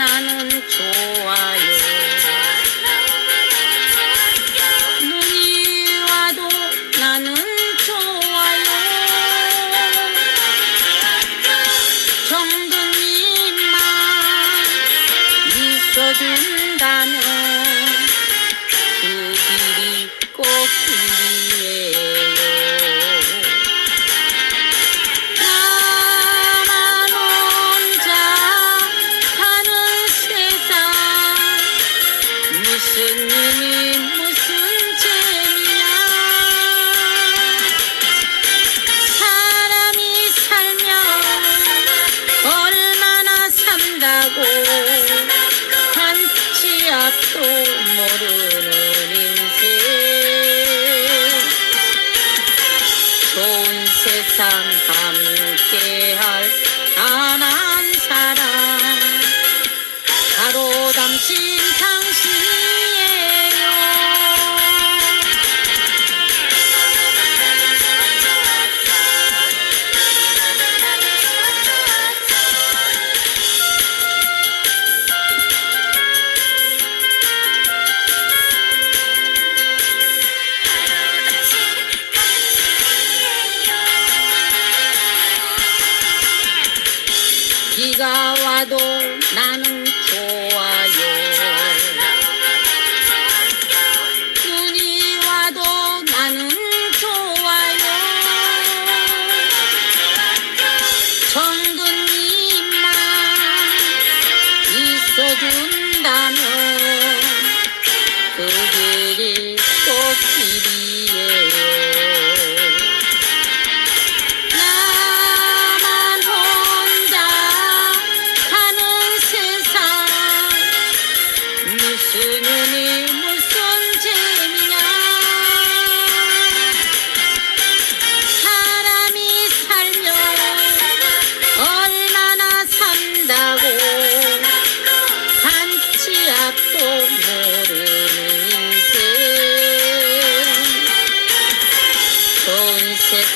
나는 좋아요. 눈이 와도 나는 좋아요. 정든님만 있어준다면 님이 무슨 재미야 사람이 살면 얼마나 산다고 한치 앞도 모르는 인생. 좋은 세상 함께할 비가 와도 나는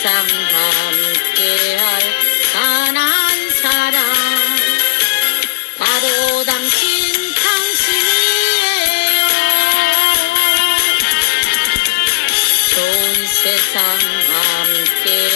항상 함께할 선한 사람 바로 당신 당신이에요. 좋은 세상 함께